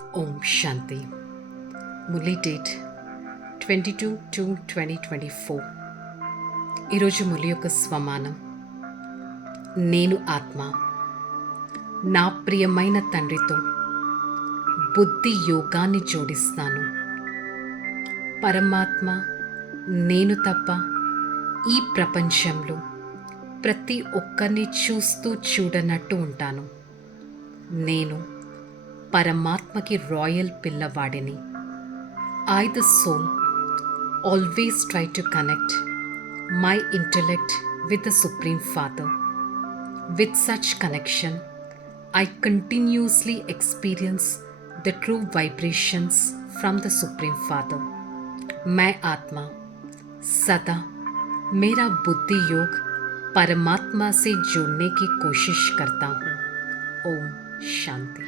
ఓం శాంతి. Murali date 22/2/2024. ఈరోజు మురళి యొక్క స్వమానం. నేను ఆత్మ నా ప్రియమైన తండ్రితో బుద్ధి యోగాన్ని జోడిస్తాను. పరమాత్మ నేను తప్ప ఈ ప్రపంచంలో ప్రతి ఒక్కరిని చూస్తూ చూడనట్టు ఉంటాను. నేను పరమాత్మకి రాయల్ పిల్లవాడిని. I, the soul, always try to connect my intellect with the Supreme Father. With such connection, I continuously experience the true vibrations from the Supreme Father. मैं आत्मा सदा मेरा बुद्धि योग परमात्मा से जुड़ने की कोशिश करता हूँ. ओम शांति.